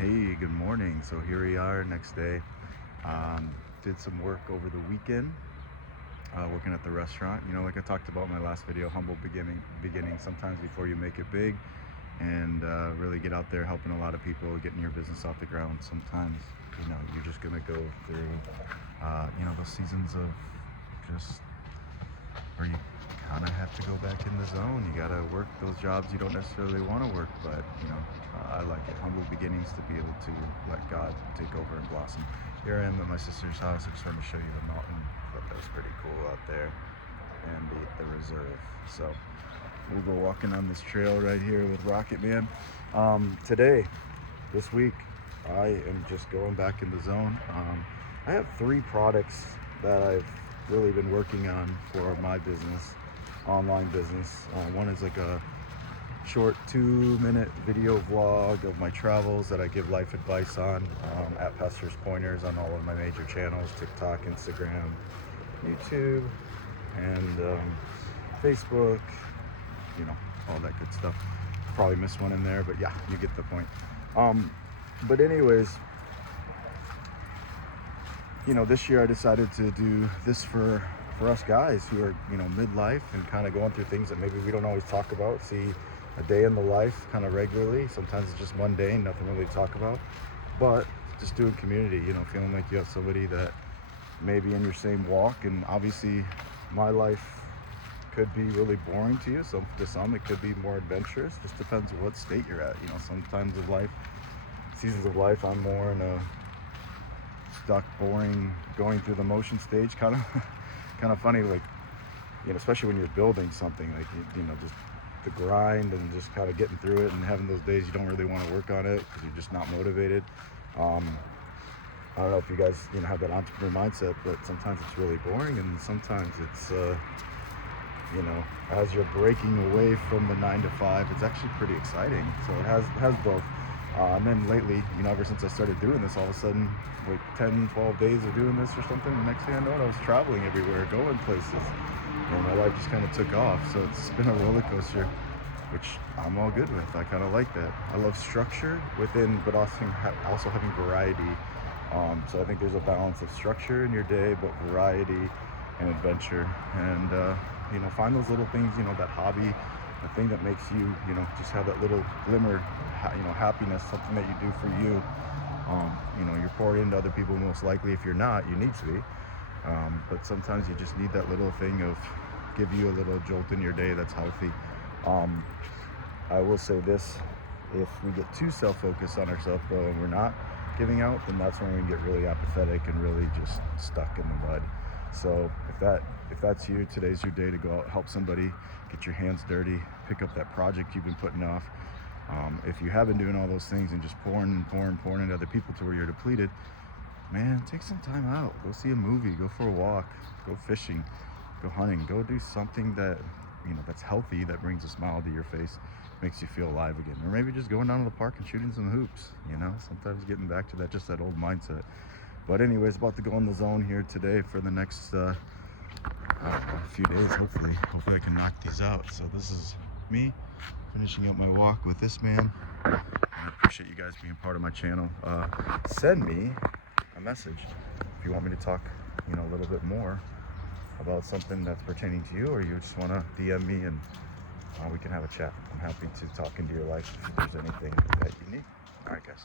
Hey, good morning. So here we are, next day. Did some work over the weekend, working at the restaurant. Like I talked about in my last video, humble beginning. Sometimes before you make it big, and really get out there helping a lot of people, getting your business off the ground. Sometimes, you're just gonna go through, those seasons of just where you kind of have to go back in the zone. You gotta work those jobs you don't necessarily want to work, but I like it. Humble beginnings, to be able to let God take over and blossom. Here I am at my sister's house. I just wanted to show you the mountain. Thought that was pretty cool out there, and the reserve. So we'll go walking on this trail right here with Rocket Man. Today, this week, I am just going back in the zone. I have 3 products that I've really been working on for my business, online business. One is like a short 2-minute video vlog of my travels that I give life advice on, at Pastor's Pointers on all of my major channels: TikTok, Instagram, YouTube, and Facebook, all that good stuff. Probably missed one in there, but yeah, you get the point. But anyways, this year I decided to do this for us guys who are, midlife and kind of going through things that maybe we don't always talk about. See a day in the life kind of regularly. Sometimes it's just mundane, nothing really to talk about, but just doing community, feeling like you have somebody that maybe in your same walk. And obviously my life could be really boring to you. So to some it could be more adventurous. Just depends on what state you're at. Sometimes of life, seasons of life, I'm more in a stuck, boring, going through the motion stage, kind of funny, like, especially when you're building something, like, just the grind and just kind of getting through it, and having those days you don't really want to work on it because you're just not motivated. I don't know if you guys have that entrepreneur mindset, but sometimes it's really boring, and sometimes it's as you're breaking away from the 9 to 5, it's actually pretty exciting. So it has both. And then lately, ever since I started doing this, all of a sudden, like 10, 12 days of doing this or something, the next thing I know, I was traveling everywhere, going places, and my life just kind of took off. So it's been a roller coaster, which I'm all good with. I kind of like that. I love structure within, but also having variety. So I think there's a balance of structure in your day, but variety and adventure. And find those little things, that hobby, the thing that makes you, just have that little glimmer, happiness, something that you do for you. You're poured into other people, most likely. If you're not, you need to be. But sometimes you just need that little thing of give you a little jolt in your day that's healthy. I will say this: if we get too self-focused on ourselves, though, and we're not giving out, then that's when we get really apathetic and really just stuck in the mud. So if that's you, today's your day to go out, help somebody, get your hands dirty, pick up that project you've been putting off. If you have been doing all those things and just pouring into other people to where you're depleted, man, take some time out. Go see a movie, go for a walk, go fishing, go hunting, go do something that, that's healthy, that brings a smile to your face, makes you feel alive again. Or maybe just going down to the park and shooting some hoops, sometimes getting back to that, just that old mindset. But anyways, about to go in the zone here today for the next a few days, hopefully I can knock these out. So this is me finishing up my walk with this man. I appreciate you guys being part of my channel. Send me a message if you want me to talk, a little bit more about something that's pertaining to you, or you just want to DM me and we can have a chat. I'm happy to talk into your life if there's anything that you need. All right, guys.